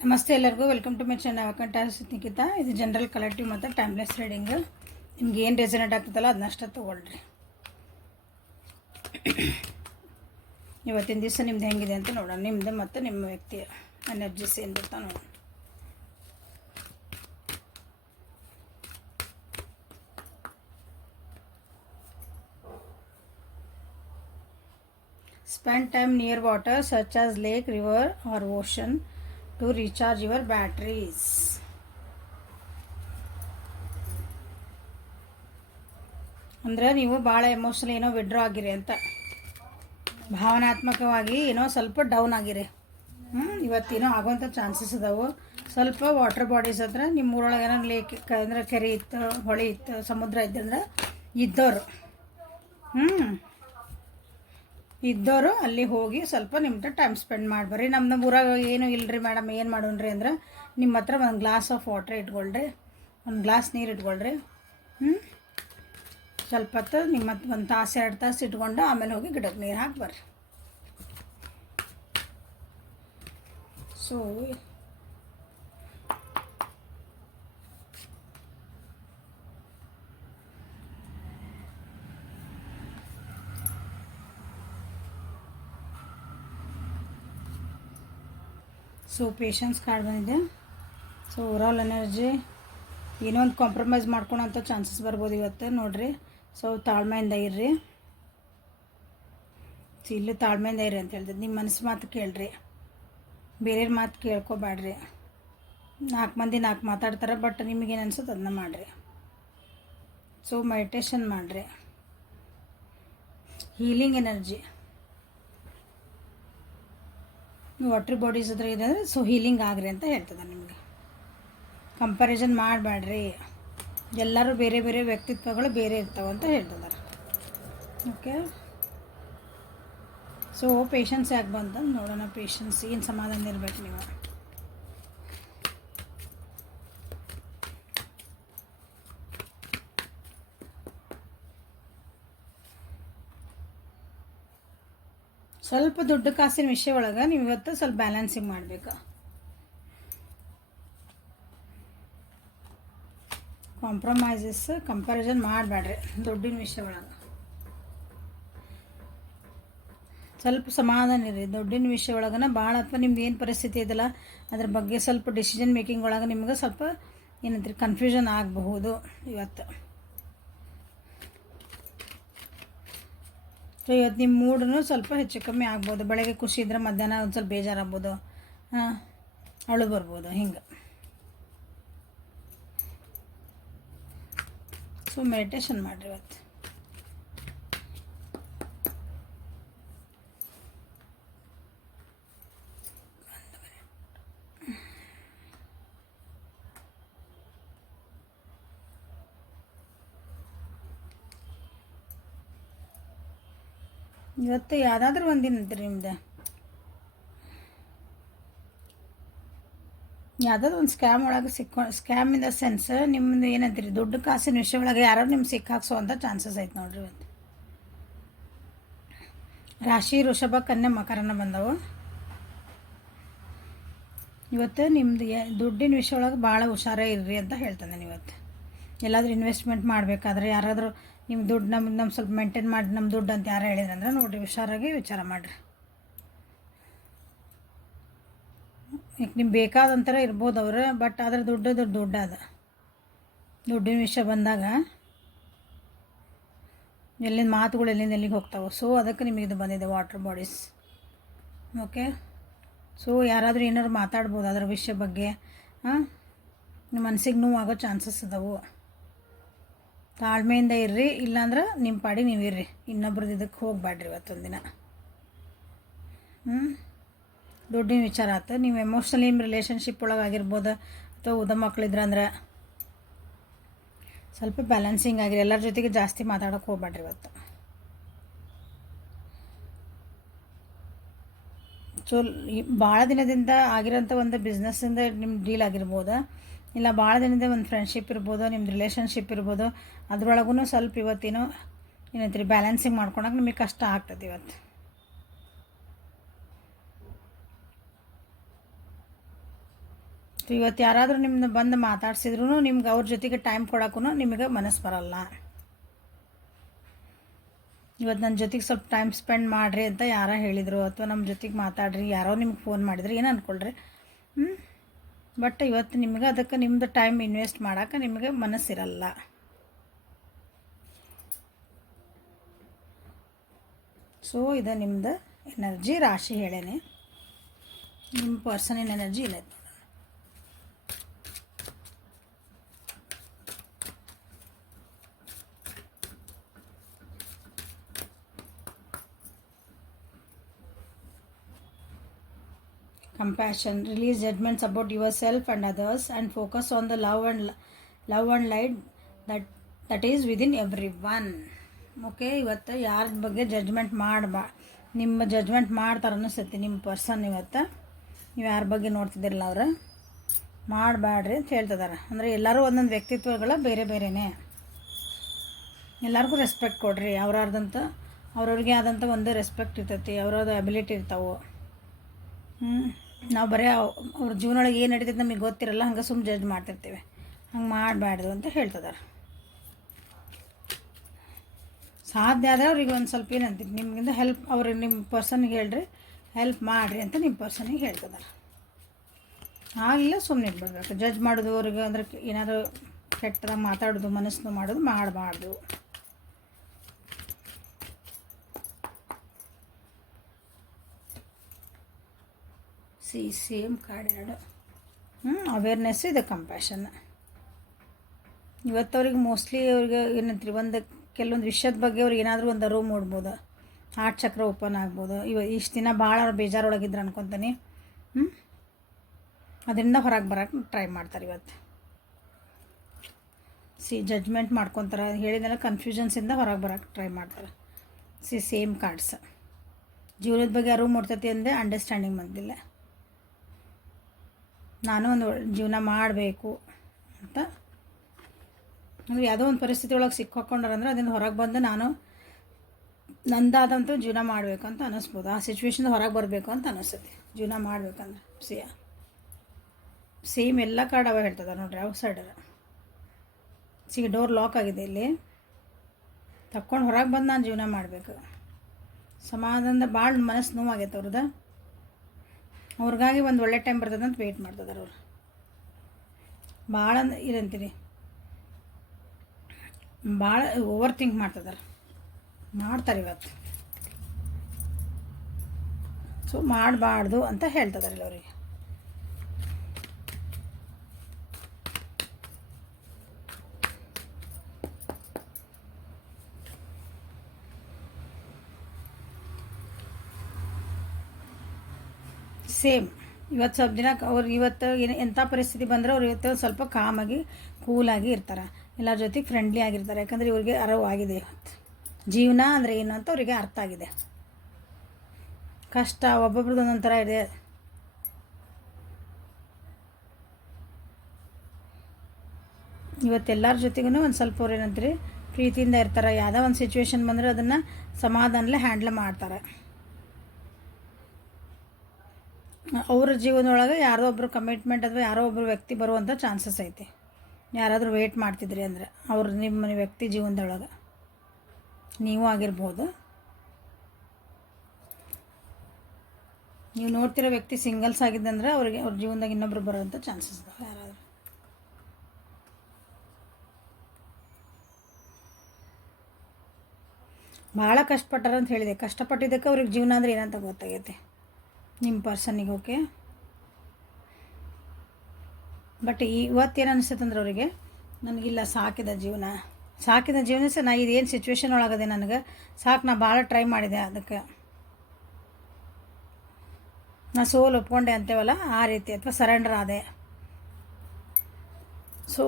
ನಮಸ್ತೆ ಎಲ್ಲರಿಗೂ welcome to my channel ಕಂಟಾಸ್ ನಿಖಿತಾ. ಇದು ಜನರಲ್ ಕಲೆಕ್ಟಿವ್ ಮತ್ತು ಟೈಮ್ಲೆಸ್ ರೀಡಿಂಗ್. ನಿಮ್ಗೆ ಏನು ರೆಸನೇಟ್ ಆಗ್ತದಲ್ಲ ಅದನ್ನಷ್ಟೇ ತೊಗೊಳ್ರಿ. ಇವತ್ತಿನ ದಿವಸ ನಿಮ್ದು ಹೆಂಗಿದೆ ಅಂತ ನೋಡೋಣ. ನಿಮ್ಮದು ಮತ್ತು ನಿಮ್ಮ ವ್ಯಕ್ತಿಯ ಎನರ್ಜೀಸ್ ಏನು ಬರ್ತಾ ನೋಡೋಣ. Spend time near water such as lake, river or ocean to recharge your batteries. ಅಂದರೆ ನೀವು ಭಾಳ ಎಮೋಷನಲ್ ಏನೋ ವಿಡ್ರಾ ಆಗಿರಿ ಅಂತ, ಭಾವನಾತ್ಮಕವಾಗಿ ಏನೋ ಸ್ವಲ್ಪ ಡೌನ್ ಆಗಿರಿ. ಇವತ್ತೇನೋ ಆಗೋವಂಥ ಚಾನ್ಸಸ್ ಇದಾವೆ. ಸ್ವಲ್ಪ ವಾಟರ್ ಬಾಡೀಸ್ ಹತ್ರ ನಿಮ್ಮ ಊರೊಳಗೆ ಏನೋ ಲೇಕ್ ಅಂದರೆ ಕೆರೆ ಇತ್ತು, ಹೊಳೆ ಇತ್ತು, ಸಮುದ್ರ ಇದ್ದಂದ್ರೆ ಇದ್ದವರು ಅಲ್ಲಿ ಹೋಗಿ ಸ್ವಲ್ಪ ನಿಮ್ಮ ಟೈಮ್ ಸ್ಪೆಂಡ್ ಮಾಡಿಬರ್ರಿ. ನಮ್ಮ ಊರಾಗ ಏನು ಇಲ್ಲರಿ ಮೇಡಮ್, ಏನು ಮಾಡೋಣ್ರಿ ಅಂದ್ರೆ ನಿಮ್ಮ ಹತ್ರ ಒಂದು ಗ್ಲಾಸ್ ಆಫ್ ವಾಟ್ರ್ ಇಟ್ಕೊಳ್ರಿ, ಒಂದು ಗ್ಲಾಸ್ ನೀರು ಇಟ್ಕೊಳ್ರಿ. ಸ್ವಲ್ಪ ಹೊತ್ತು ನಿಮ್ಮ ಒಂದು ತಾಸು 2 ತಾಸು ಇಟ್ಕೊಂಡು ಆಮೇಲೆ ಹೋಗಿ ಗಿಡಕ್ಕೆ ನೀರು ಹಾಕಿ ಬರ್ರಿ. ಸೊ ಪೇಷನ್ಸ್ ಕಾರ್ಡ್ ಬಂದಿದೆ. ಸೊ ಓವರಾಲ್ ಎನರ್ಜಿ ಏನೋ ಒಂದು ಕಾಂಪ್ರಮೈಸ್ ಮಾಡ್ಕೊಳೋಂಥ ಚಾನ್ಸಸ್ ಬರ್ಬೋದು ಇವತ್ತು ನೋಡಿರಿ. ಸೊ ತಾಳ್ಮೆಯಿಂದ ಇರ್ರಿ, ಇಲ್ಲೂ ತಾಳ್ಮೆಯಿಂದ ಇರ್ರಿ ಅಂತ ಹೇಳ್ತದೆ. ನಿಮ್ಮ ಮನಸ್ಸು ಮಾತು ಕೇಳ್ರಿ, ಬೇರೆಯವ್ರ ಮಾತು ಕೇಳ್ಕೊಬೇಡ್ರಿ. 4 ಮಂದಿ 4 ಮಾತಾಡ್ತಾರೆ, ಬಟ್ ನಿಮಗೇನು ಅನ್ಸುತ್ತೆ ಅದನ್ನ ಮಾಡಿರಿ. ಸೊ ಮೆಡಿಟೇಷನ್ ಮಾಡಿರಿ. ಹೀಲಿಂಗ್ ಎನರ್ಜಿ ವಾಟ್ರ್ ಬಾಡೀಸ್ ಹತ್ರ ಇದೆ ಅಂದರೆ ಸೊ ಹೀಲಿಂಗ್ ಆಗ್ರಿ ಅಂತ ಹೇಳ್ತದೆ ನಿಮಗೆ. ಕಂಪ್ಯಾರಿಸನ್ ಮಾಡಬೇಡ್ರಿ, ಎಲ್ಲರೂ ಬೇರೆ ಬೇರೆ ವ್ಯಕ್ತಿತ್ವಗಳು ಬೇರೆ ಇರ್ತಾವೆ ಅಂತ ಹೇಳ್ತಿದ್ದಾರೆ. ಓಕೆ, ಸೊ ಪೇಷನ್ಸ್ ಯಾಕೆ ಬಂತಂದು ನೋಡೋಣ. ಪೇಷನ್ಸ್ ಏನು ಸಮಾಧಾನ ಇರಬೇಕು ನೀವು. ಸ್ವಲ್ಪ ದುಡ್ಡು ಕಾಸಿನ ವಿಷಯ ಒಳಗೆ ನೀವು ಇವತ್ತು ಸ್ವಲ್ಪ ಬ್ಯಾಲೆನ್ಸಿಂಗ್ ಮಾಡಬೇಕು. ಕಂಪ್ಯಾರಿಸನ್ ಮಾಡಬೇಡ್ರಿ ದುಡ್ಡಿನ ವಿಷಯ ಒಳಗೆ. ಸ್ವಲ್ಪ ಸಮಾಧಾನ ಇರಿ. ದುಡ್ಡಿನ ವಿಷಯ ಒಳಗನ ಭಾಳ ಅಥವಾ ನಿಮ್ದು ಏನು ಪರಿಸ್ಥಿತಿ ಇದೆಯಲ್ಲ ಅದ್ರ ಬಗ್ಗೆ ಸ್ವಲ್ಪ ಡಿಸಿಷನ್ ಮೇಕಿಂಗ್ ಒಳಗೆ ನಿಮ್ಗೆ ಸ್ವಲ್ಪ ಏನಂತೀರಿ ಕನ್ಫ್ಯೂಷನ್ ಆಗಬಹುದು ಇವತ್ತು. ಸೊ ಇವತ್ತು ನಿಮ್ಮ ಮೂಡೂ ಸ್ವಲ್ಪ ಹೆಚ್ಚು ಕಮ್ಮಿ ಆಗ್ಬೋದು. ಬೆಳಗ್ಗೆ ಖುಷಿ ಇದ್ದರೆ ಮಧ್ಯಾಹ್ನ ಒಂದು ಸ್ವಲ್ಪ ಬೇಜಾರಾಗ್ಬೋದು, ಅಳು ಬರ್ಬೋದು, ಹಿಂಗೆ. ಸೊ ಮೆಡಿಟೇಷನ್ ಮಾಡಿರಿ ಇವತ್ತು. ಇವತ್ತು ಯಾವುದಾದ್ರೂ ಒಂದಿನಂತೀರಿ ನಿಮ್ದು ಯಾವುದಾದ್ರು ಒಂದು ಸ್ಕ್ಯಾಮ್ ಒಳಗೆ ಸ್ಕ್ಯಾಮ್ ಇನ್ ದ ಸೆನ್ಸ್ ನಿಮ್ಮದು ಏನಂತೀರಿ ದುಡ್ಡು ಕಾಸಿನ ವಿಷಯ ಒಳಗೆ ಯಾರೋ ನಿಮ್ಗೆ ಸಿಕ್ಕಾಕ್ಸೋವಂಥ ಚಾನ್ಸಸ್ ಐತೆ ನೋಡ್ರಿ ಇವತ್ತು. ರಾಶಿ ವೃಷಭ, ಕನ್ಯಾ, ಮಕರನ ಬಂದವು. ಇವತ್ತು ನಿಮ್ಮದು ದುಡ್ಡಿನ ವಿಷಯ ಒಳಗೆ ಭಾಳ ಹುಷಾರೇ ಇರ್ರಿ ಅಂತ ಹೇಳ್ತಾನೆ. ಇವತ್ತು ಎಲ್ಲಾದರೂ ಇನ್ವೆಸ್ಟ್ಮೆಂಟ್ ಮಾಡಬೇಕಾದ್ರೆ ಯಾರಾದರೂ ನಿಮ್ಮ ದುಡ್ಡು ನಮ್ಮ ಸ್ವಲ್ಪ ಮೇಂಟೈನ್ ಮಾಡಿ ನಮ್ಮ ದುಡ್ಡು ಅಂತ ಯಾರು ಹೇಳಿದ್ರಂದ್ರೆ ನೋಡಿರಿ ಹುಷಾರಾಗಿ ವಿಚಾರ ಮಾಡಿರಿ. ಈಗ ನಿಮ್ಗೆ ಬೇಕಾದಂಥರ ಇರ್ಬೋದು ಅವರು, ಬಟ್ ಆದರೆ ದುಡ್ಡು ಅದ. ದುಡ್ಡಿನ ವಿಷಯ ಬಂದಾಗ ಎಲ್ಲಿಂದ ಮಾತುಗಳು ಎಲ್ಲಿಗೆ ಹೋಗ್ತಾವೆ. ಸೊ ಅದಕ್ಕೆ ನಿಮಗೆ ಇದು ಬಂದಿದೆ ವಾಟರ್ ಬಾಡೀಸ್. ಓಕೆ, ಸೊ ಯಾರಾದರೂ ಏನಾದ್ರು ಮಾತಾಡ್ಬೋದು ಅದರ ವಿಷಯ ಬಗ್ಗೆ. ನಿಮ್ಮ ಮನಸ್ಸಿಗೆ ನೋವಾಗೋ ಚಾನ್ಸಸ್ ಇದಾವೆ. ತಾಳ್ಮೆಯಿಂದ ಇರ್ರಿ, ಇಲ್ಲಾಂದ್ರೆ ನಿಮ್ಮ ಪಾಡಿ ನೀವು ಇರ್ರಿ, ಇನ್ನೊಬ್ರದ್ದು ಇದಕ್ಕೆ ಹೋಗಬೇಡ್ರಿ ಇವತ್ತೊಂದಿನ. ದುಡ್ಡಿನ ವಿಚಾರ ಆಯ್ತು. ನೀವು ಎಮೋಷ್ನಲಿ ನಿಮ್ಮ ರಿಲೇಷನ್ಶಿಪ್ ಒಳಗೆ ಆಗಿರ್ಬೋದು ಅಥವಾ ಉದ ಮಕ್ಕಳಿದ್ರೆ ಅಂದ್ರೆ ಸ್ವಲ್ಪ ಬ್ಯಾಲೆನ್ಸಿಂಗ್ ಆಗಿರಿ. ಎಲ್ಲರ ಜೊತೆಗೆ ಜಾಸ್ತಿ ಮಾತಾಡೋಕೆ ಹೋಗ್ಬೇಡ್ರಿ ಇವತ್ತು. ಸೊ ಭಾಳ ದಿನದಿಂದ ಆಗಿರೋಂಥ ಒಂದು ಬಿಸ್ನೆಸ್ಸಿಂದ ನಿಮ್ಮ ಡೀಲ್ ಆಗಿರ್ಬೋದು, ಇಲ್ಲ ಭಾಳ ದಿನದಿಂದ ಒಂದು ಫ್ರೆಂಡ್ಶಿಪ್ ಇರ್ಬೋದು, ನಿಮ್ಮದು ರಿಲೇಷನ್ಶಿಪ್ ಇರ್ಬೋದು, ಅದ್ರೊಳಗೂ ಸ್ವಲ್ಪ ಇವತ್ತೇನೋ ಏನಂತೀರಿ ಬ್ಯಾಲೆನ್ಸಿಂಗ್ ಮಾಡ್ಕೊಳಕ್ಕೆ ನಿಮಗೆ ಕಷ್ಟ ಆಗ್ತದೆ ಇವತ್ತು. ಸೊ ಇವತ್ತು ಯಾರಾದರೂ ನಿಮ್ಮನ್ನ ಬಂದು ಮಾತಾಡ್ಸಿದ್ರು ನಿಮ್ಗೆ ಅವ್ರ ಜೊತೆಗೆ ಟೈಮ್ ಕೊಡೋಕ್ಕೂ ನಿಮಗೆ ಮನಸ್ಸು ಬರಲ್ಲ. ಇವತ್ತು ನನ್ನ ಜೊತೆಗೆ ಸ್ವಲ್ಪ ಟೈಮ್ ಸ್ಪೆಂಡ್ ಮಾಡಿರಿ ಅಂತ ಯಾರೋ ಹೇಳಿದರು, ಅಥವಾ ನಮ್ಮ ಜೊತೆಗೆ ಮಾತಾಡ್ರಿ, ಯಾರೋ ನಿಮ್ಗೆ ಫೋನ್ ಮಾಡಿದ್ರಿ, ಏನು ಅಂದ್ಕೊಳ್ರಿ. ಬಟ್ ಇವತ್ತು ನಿಮ್ಗೆ ಅದಕ್ಕೆ ನಿಮ್ಮದು ಟೈಮ್ ಇನ್ವೆಸ್ಟ್ ಮಾಡೋಕೆ ನಿಮಗೆ ಮನಸ್ಸಿರಲ್ಲ. ಸೊ ಇದು ನಿಮ್ಮದು ಎನರ್ಜಿ ರಾಶಿ ಹೇಳೇನೆ. ನಿಮ್ಮ ಪರ್ಸನಿನ ಎನರ್ಜಿ ಇಲ್ಲ. Compassion, release judgments about yourself and others and focus on the love and light that is within everyone. Okay, ಇವತ್ತು ಯಾರ ಬಗ್ಗೆ ಜಡ್ಜ್ಮೆಂಟ್ ನಿಮ್ಮ ಜಡ್ಜ್ಮೆಂಟ್ ಮಾಡ್ತಾರೆ ಅನ್ನಿಸ್ತೈತಿ ನಿಮ್ಮ ಪರ್ಸನ್. ಇವತ್ತು ನೀವು ಯಾರ ಬಗ್ಗೆ ನೋಡ್ತಿದ್ದಿರಲ್ಲ ಅವ್ರು ಮಾಡಬೇಡ್ರಿ ಅಂತ ಹೇಳ್ತಿದ್ದಾರೆ. ಅಂದರೆ ಎಲ್ಲರೂ ಒಂದೊಂದು ವ್ಯಕ್ತಿತ್ವಗಳ ಬೇರೆ ಬೇರೆಯೇ. ಎಲ್ಲರಿಗೂ ರೆಸ್ಪೆಕ್ಟ್ ಕೊಡ್ರಿ. ಅವ್ರವ್ರಿಗೆ ಆದಂಥ ಒಂದು ರೆಸ್ಪೆಕ್ಟ್ ಇರ್ತೈತಿ, ಅವ್ರವ್ರದ್ದು ಅಬಿಲಿಟಿ ಇರ್ತಾವೆ. ನಾವು ಬರೀ ಅವ್ರ ಜೀವನೊಳಗೆ ಏನು ನಡೀತೈತೆ ನಮಗೆ ಗೊತ್ತಿರಲ್ಲ, ಹಂಗೆ ಸುಮ್ಮನೆ ಜಡ್ಜ್ ಮಾಡ್ತಿರ್ತೀವಿ. ಹಂಗೆ ಮಾಡಬಾರ್ದು ಅಂತ ಹೇಳ್ತಿದ್ದಾರೆ. ಸಾಧ್ಯ ಆದರೆ ಅವ್ರಿಗೆ ಒಂದು ಸ್ವಲ್ಪ ಏನಂತೀವಿ, ನಿಮಗಿಂದ ಹೆಲ್ಪ್ ಅವ್ರಿಗೆ ನಿಮ್ಮ ಪರ್ಸನ್ಗೆ ಹೇಳ್ರಿ, ಹೆಲ್ಪ್ ಮಾಡಿರಿ ಅಂತ ನಿಮ್ಮ ಪರ್ಸನಿಗೆ ಹೇಳ್ತಿದ್ದಾರೆ. ಆಗಲಿಲ್ಲ ಸುಮ್ಮನೆ ಬಿಡಬೇಕು. ಜಡ್ಜ್ ಮಾಡೋದು ಅವ್ರಿಗೆ ಅಂದ್ರೆ ಏನಾದ್ರು ಕೆಟ್ಟದಾಗ ಮಾತಾಡೋದು, ಮನಸ್ಸು ಮಾಡೋದು ಮಾಡಬಾರ್ದು. ಸೇಮ್ ಕಾರ್ಡ್ ಎರಡು. ಅವೇರ್ನೆಸ್ ಇದೆ, ಕಂಪ್ಯಾಷನ್. ಇವತ್ತವ್ರಿಗೆ ಮೋಸ್ಟ್ಲಿ ಅವ್ರಿಗೆ ಏನಂತೀರಿ, ಕೆಲವೊಂದು ವಿಷಯದ ಬಗ್ಗೆ ಅವ್ರಿಗೆ ಏನಾದರೂ ಒಂದು ಅರಿವು ಮೂಡ್ಬೋದು, ಹಾರ್ಟ್ ಚಕ್ರ ಓಪನ್ ಆಗ್ಬೋದು. ಇಷ್ಟು ದಿನ ಭಾಳ ಬೇಜಾರೊಳಗಿದ್ರು ಅನ್ಕೊತೀನಿ. ಅದರಿಂದ ಹೊರಗೆ ಬರೋಕ್ಕೆ ಟ್ರೈ ಮಾಡ್ತಾರೆ ಇವತ್ತು. ಜಡ್ಜ್ಮೆಂಟ್ ಮಾಡ್ಕೊತಾರೆ, ಹೇಳಿದೆಲ್ಲ ಕನ್ಫ್ಯೂಷನ್ಸಿಂದ ಹೊರಗೆ ಬರೋಕ್ಕೆ ಟ್ರೈ ಮಾಡ್ತಾರೆ. Same cards. ಜೀವನದ ಬಗ್ಗೆ ಅರಿವು ಮೂಡ್ತೈತಿ ಅಂದರೆ ಅಂಡರ್ಸ್ಟ್ಯಾಂಡಿಂಗ್ ಬಂದಿಲ್ಲ. ನಾನು ಒಂದು ಜೀವನ ಮಾಡಬೇಕು ಅಂತ ಅಂದರೆ ಯಾವುದೋ ಒಂದು ಪರಿಸ್ಥಿತಿ ಒಳಗೆ ಸಿಕ್ಕಾಕೊಂಡ್ರಂದ್ರೆ ಅದರಿಂದ ಹೊರಗೆ ಬಂದು ನಾನು ನಂದಾದಂತೂ ಜೀವನ ಮಾಡಬೇಕು ಅಂತ ಅನ್ನಿಸ್ಬೋದು. ಆ ಸಿಚುವೇಶನ್ ಹೊರಗೆ ಬರಬೇಕು ಅಂತ ಅನ್ನಿಸ್ತೈತಿ ಜೀವನ ಮಾಡಬೇಕಂದ್ರೆ. ಸೇಮ್ ಎಲ್ಲ ಕಾರ್ಡ್ ಅವ ಹೇಳ್ತದೆ ನೋಡ್ರಿ, ಔಟ್ ಸೈಡರ್. ಡೋರ್ ಲಾಕ್ ಆಗಿದೆ, ಇಲ್ಲಿ ತಕ್ಕೊಂಡು ಹೊರಗೆ ಬಂದು ನಾನು ಜೀವನ ಮಾಡಬೇಕು. ಸಮಾಧಾನದ ಭಾಳ ಮನಸ್ಸು ನೋವಾಗೈತೆ ಅವ್ರದ್ದು. ಅವ್ರಿಗಾಗಿ ಒಂದು ಒಳ್ಳೆ ಟೈಮ್ ಬರ್ತದೆ ಅಂತ ವೆಯ್ಟ್ ಮಾಡ್ತಿದ್ದಾರೆ ಅವರು. ಭಾಳ ಇರಂತೀರಿ, ಭಾಳ ಓವರ್ ಥಿಂಕ್ ಮಾಡ್ತಾರೆ ಇವತ್ತು. ಸೊ ಮಾಡಬಾರ್ದು ಅಂತ ಹೇಳ್ತಿದಾರೆ ಅವರಿಗೆ. ಸೇಮ್ ಇವತ್ತು ಸ್ವಲ್ಪ ದಿನ ಅವ್ರು ಇವತ್ತು ಎಂಥ ಪರಿಸ್ಥಿತಿ ಬಂದರೆ ಅವ್ರು ಇವತ್ತು ಸ್ವಲ್ಪ ಕಾಮಾಗಿ ಕೂಲಾಗಿ ಇರ್ತಾರೆ, ಎಲ್ಲರ ಜೊತೆಗೆ ಫ್ರೆಂಡ್ಲಿ ಆಗಿರ್ತಾರೆ. ಯಾಕಂದರೆ ಇವ್ರಿಗೆ ಅರಿವಾಗಿದೆ ಇವತ್ತು ಜೀವನ ಅಂದರೆ ಏನು ಅಂತ ಅವರಿಗೆ ಅರ್ಥ ಆಗಿದೆ. ಕಷ್ಟ ಒಬ್ಬೊಬ್ರದ್ದು ಒಂದೊಂದು ಥರ ಇದೆ. ಇವತ್ತೆಲ್ಲರ ಜೊತೆಗೂ ಒಂದು ಸ್ವಲ್ಪ ಅವ್ರು ಏನಂತೀರಿ ಪ್ರೀತಿಯಿಂದ ಇರ್ತಾರೆ. ಯಾವುದೋ ಒಂದು ಸಿಚುವೇಶನ್ ಬಂದರೆ ಅದನ್ನು ಸಮಾಧಾನಲೇ ಹ್ಯಾಂಡ್ಲ್ ಮಾಡ್ತಾರೆ. ಅವ್ರ ಜೀವನದೊಳಗೆ ಯಾರೋ ಒಬ್ಬರು ಕಮಿಟ್ಮೆಂಟ್ ಅಥವಾ ಯಾರೋ ಒಬ್ಬರು ವ್ಯಕ್ತಿ ಬರುವಂಥ ಚಾನ್ಸಸ್ ಐತಿ. ಯಾರಾದರೂ ವೆಯ್ಟ್ ಮಾಡ್ತಿದ್ರಿ ಅಂದರೆ ಅವ್ರು ನಿಮ್ಮ ವ್ಯಕ್ತಿ ಜೀವನದೊಳಗೆ ನೀವು ಆಗಿರ್ಬೋದು. ನೀವು ನೋಡ್ತಿರೋ ವ್ಯಕ್ತಿ ಸಿಂಗಲ್ಸ್ ಆಗಿದ್ದಂದ್ರೆ ಅವ್ರ ಜೀವನದಾಗ ಇನ್ನೊಬ್ರು ಬರುವಂಥ ಚಾನ್ಸಸ್ ಇದಾವೆ. ಯಾರಾದರೂ ಭಾಳ ಕಷ್ಟಪಟ್ಟಾರ ಅಂತ ಹೇಳಿದೆ. ಕಷ್ಟಪಟ್ಟಿದ್ದಕ್ಕೆ ಅವ್ರಿಗೆ ಜೀವನ ಅಂದರೆ ಏನಂತ ಗೊತ್ತಾಗೈತೆ ನಿಮ್ಮ ಪರ್ಸನಿಗೆ. ಓಕೆ, ಬಟ್ ಇವತ್ತೇನು ಅನಿಸುತ್ತೆ ಅಂದ್ರೆ ಅವರಿಗೆ ನನಗಿಲ್ಲ ಸಾಕಿದ ಜೀವನ ಸಹ ನಾ ಇದೇನು ಸಿಚುವೇಶನ್ ಒಳಗದೆ ನನಗೆ ಸಾಕು, ನಾ ಭಾಳ ಟ್ರೈ ಮಾಡಿದೆ, ಅದಕ್ಕೆ ನಾ ಸೋಲ್ ಒಪ್ಕೊಂಡೆ ಅಂತೇವಲ್ಲ ಆ ರೀತಿ, ಅಥವಾ ಸರೆಂಡರ್ ಆದೆ. ಸೊ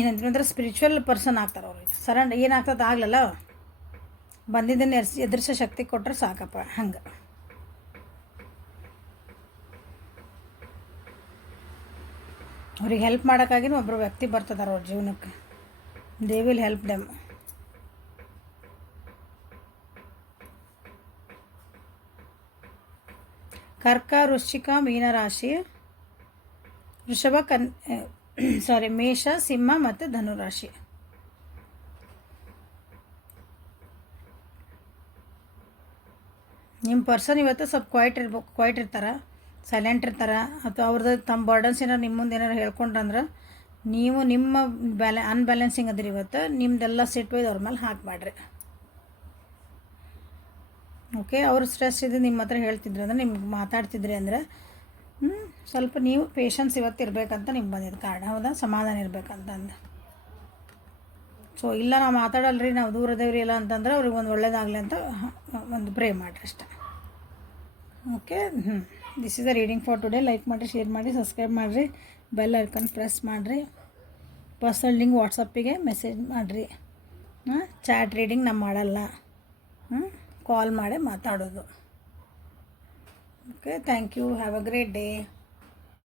ಏನಂತಂದ್ರೆ ಸ್ಪಿರಿಚುವಲ್ ಪರ್ಸನ್ ಆಗ್ತಾರೆ ಅವ್ರಿಗೆ. ಸರೆಂಡರ್ ಏನಾಗ್ತದೆ ಆಗ್ಲಲ್ಲ, ಬಂದಿದ್ದನ್ನು ಎದುರಿಸೋ ಶಕ್ತಿ ಕೊಟ್ಟರೆ ಸಾಕಪ್ಪ. ಹಂಗೆ ಅವ್ರಿಗೆ ಹೆಲ್ಪ್ ಮಾಡೋಕ್ಕಾಗಿನೂ ಒಬ್ಬರು ವ್ಯಕ್ತಿ ಬರ್ತದಾರ ಅವ್ರ ಜೀವನಕ್ಕೆ. They will help them. ಕರ್ಕ, ವೃಶ್ಚಿಕ, ಮೀನರಾಶಿ ವೃಷಭ ಮೇಷ, ಸಿಂಹ ಮತ್ತು ಧನುರಾಶಿ. ನಿಮ್ಮ ಪರ್ಸನ್ ಇವತ್ತು ಸ್ವಲ್ಪ ಕ್ವೈಟ್ ಇರ್ತಾರೆ, ಸೈಲೆಂಟ್ ಇರ್ತಾರೆ, ಅಥವಾ ಅವ್ರದ್ದು ತಮ್ಮ ಬರ್ಡನ್ಸ್ ಏನಾರು ನಿಮ್ಮ ಮುಂದೆ ಏನಾರು ಹೇಳ್ಕೊಂಡ್ರಂದ್ರೆ ನೀವು ನಿಮ್ಮ ಅನ್ಬ್ಯಾಲೆನ್ಸಿಂಗ್ ಅದ್ರಿ ಇವತ್ತು. ನಿಮ್ದೆಲ್ಲ ಸಿಟ್ಟು ಒಯ್ದು ಅವ್ರ ಮೇಲೆ ಹಾಕಬೇಡ್ರಿ. ಓಕೆ, ಅವ್ರು ಸ್ಟ್ರೆಸ್ ಇದು ನಿಮ್ಮ ಹತ್ರ ಹೇಳ್ತಿದ್ರು ಅಂದರೆ ನಿಮ್ಗೆ ಮಾತಾಡ್ತಿದ್ರಿ ಅಂದರೆ ಸ್ವಲ್ಪ ನೀವು ಪೇಷನ್ಸ್ ಇವತ್ತು ಇರಬೇಕಂತ ನಿಮ್ಗೆ ಬಂದಿದ್ದು ಕಾರಣ. ಹೌದಾ, ಸಮಾಧಾನ ಇರಬೇಕಂತಂದು. ಸೊ ಇಲ್ಲ ನಾವು ಮಾತಾಡಲ್ರಿ, ನಾವು ದೂರ ದೇವ್ರಿ ಇಲ್ಲ ಅಂತಂದ್ರೆ ಅವ್ರಿಗೆ ಒಂದು ಒಳ್ಳೇದಾಗಲಿ ಅಂತ ಒಂದು ಪ್ರೇ ಮಾಡಿರಿ ಅಷ್ಟೆ. Okay, this is the reading for today. Like ಮಾಡಿರಿ, ಶೇರ್ ಮಾಡಿರಿ, ಸಬ್ಸ್ಕ್ರೈಬ್ ಮಾಡಿರಿ, ಬೆಲ್ ಐಕನ್ ಪ್ರೆಸ್ ಮಾಡಿರಿ. ಪರ್ಸನಲ್ ಲಿಂಕ್ ವಾಟ್ಸಪ್ಪಿಗೆ ಮೆಸೇಜ್ ಮಾಡಿರಿ. ಚಾಟ್ ರೀಡಿಂಗ್ ನಾವು ಮಾಡಲ್ಲ, ಕಾಲ್ ಮಾಡಿ ಮಾತಾಡೋದು. Okay, thank you. Have a great day.